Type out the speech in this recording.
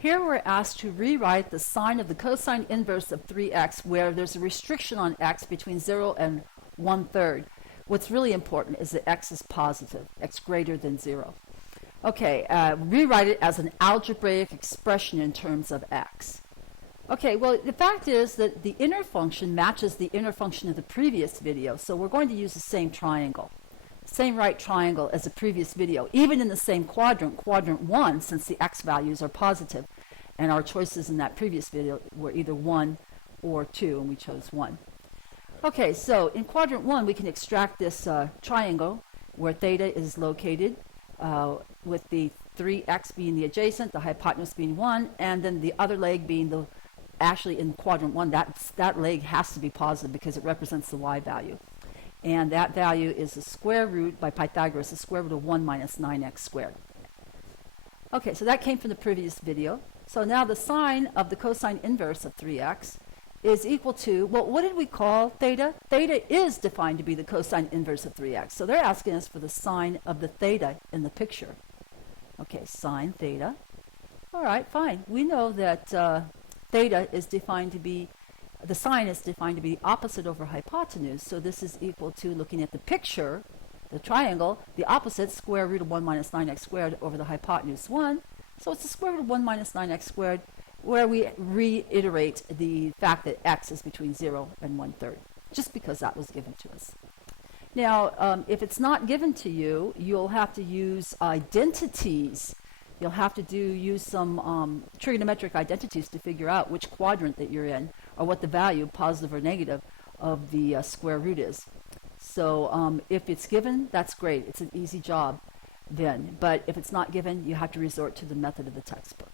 Here we're asked to rewrite the sign of the cosine inverse of 3x where there's a restriction on x between 0 and 1/3. What's really important is that x is positive, x greater than 0. Okay, rewrite it as an algebraic expression in terms of x. Okay, well, the fact is that the inner function matches the inner function of the previous video, so we're going to use the same triangle. Same right triangle as the previous video, even in the same quadrant, quadrant 1, since the x values are positive, and our choices in that previous video were either 1 or 2, and we chose 1. Okay, so in quadrant 1, we can extract this triangle where theta is located, with the 3x being the adjacent, the hypotenuse being 1, and then the other leg being the, actually in quadrant 1, that leg has to be positive because it represents the y value. And that value is the square root, by Pythagoras, the square root of 1 minus 9x squared. Okay, so that came from the previous video. So now the sine of the cosine inverse of 3x is equal to, well, what did we call theta? Theta is defined to be the cosine inverse of 3x. So they're asking us for the sine of the theta in the picture. Okay, sine theta. All right, fine. We know that theta is defined to be, the sine is defined to be opposite over hypotenuse. So this is equal to, looking at the picture, the triangle, the opposite, square root of 1 minus 9x squared over the hypotenuse 1. So it's the square root of 1 minus 9x squared, where we reiterate the fact that x is between 0 and 1/3, just because that was given to us. Now, if it's not given to you, you'll have to use identities. You'll have to use some trigonometric identities to figure out which quadrant that you're in, or what the value, positive or negative, of the square root is. So if it's given, that's great. It's an easy job then. But if it's not given, you have to resort to the method of the textbook.